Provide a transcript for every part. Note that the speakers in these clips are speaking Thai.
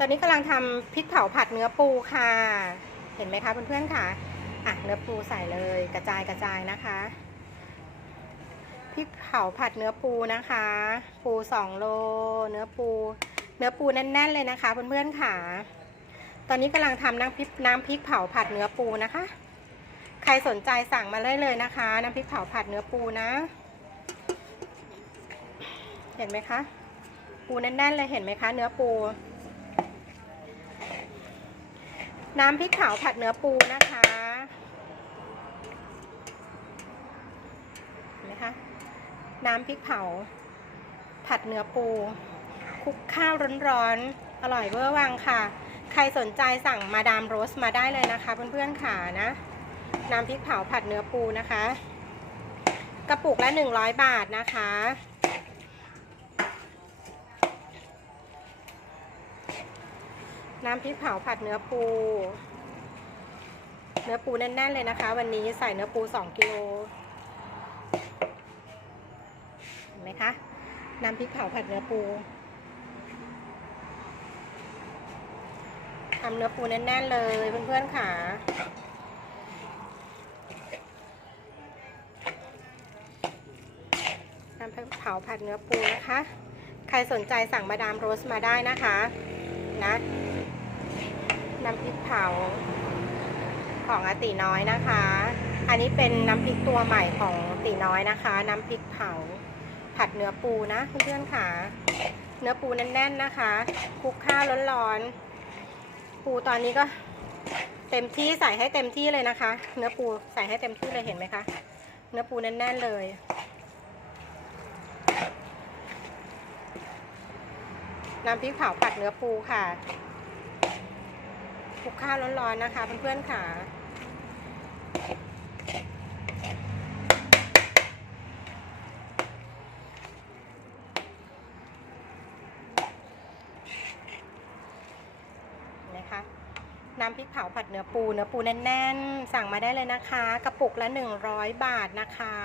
ตอนนี้กำลังทำพริกเผาผัดเนื้อปูค่ะ เห็นไหมคะเพื่อนๆค่ะอะเนื้อปูใส่เลยกระจายกระจายนะคะพริกเผาผัดเนื้อปูนะคะ ปูสองโล เนื้อปู เนื้อปูแน่น ๆ เลยนะคะเพื่อนๆค่ะ ตอนนี้กำลังทำน้ำพริกน้ำพริกเผาผัดเนื้อปูนะคะ ใครสนใจสั่งมาได้เลยนะคะ น้ำพริกเผาผัดเนื้อปูนะ เห็นไหมคะ ปูแน่นๆเลยเห็นไหมคะ เนื้อปู น้ำพริกเผาผัดเนื้อปูนะคะเห็นไหมคะน้ำพริกเผา ผัดเนื้อปูคลุกข้าวร้อนๆอร่อยเวอร์วังค่ะ ใครสนใจสั่งมาดามโรสมาได้เลยนะคะ เพื่อนๆค่ะนะน้ำพริกเผาผัดเนื้อปูนะคะ กระปุกละ 100 บาทนะคะ น้ำพริกเผาผัดเนื้อปู เนื้อปูแน่นๆเลยนะคะ วันนี้ใส่เนื้อปู2กิโลเห็นไหมคะ น้ำพริกเผาผัดเนื้อปูทำเนื้อปูแน่นๆเลยเพื่อนๆค่ะน้ำพริกเผาผัดเนื้อปูนะคะ ใครสนใจสั่งมาดามโรสมาได้นะคะ นะ น้ำพริกเผาของอติน้อยนะคะ อันนี้เป็นน้ำพริกตัวใหม่ของตีน้อยนะคะ น้ำพริกเผา ผัดเนื้อปูนะเพื่อนๆค่ะ เนื้อปูแน่นๆนะคะคลุกข้าวร้อนๆ ปูตอนนี้ก็เต็มที่ใส่ให้เต็มที่เลยนะคะ เนื้อปูใส่ให้เต็มที่เลยเห็นไหมคะ เนื้อปูแน่นๆเลยน้ำพริกเผาผัดเนื้อปูค่ะ คลุกข้าวร้อนๆนะคะเพื่อนๆค่ะเห็นไหมคะน้ำพริกเผาผัดเนื้อปู เนื้อปูแน่นๆ สั่งมาได้เลยนะคะ กระปุกละ 100 บาทนะคะ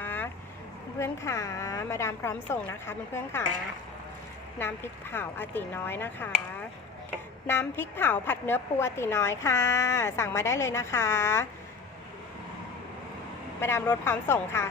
เพื่อนๆค่ะ มาดามพร้อมส่งนะคะเพื่อนๆค่ะ น้ำพริกเผาอติน้อยนะคะ น้ำพริกเผาผัดเนื้อปูอติน้อยค่ะ สั่งมาได้เลยนะคะมาดามรถพร้อมส่งค่ะ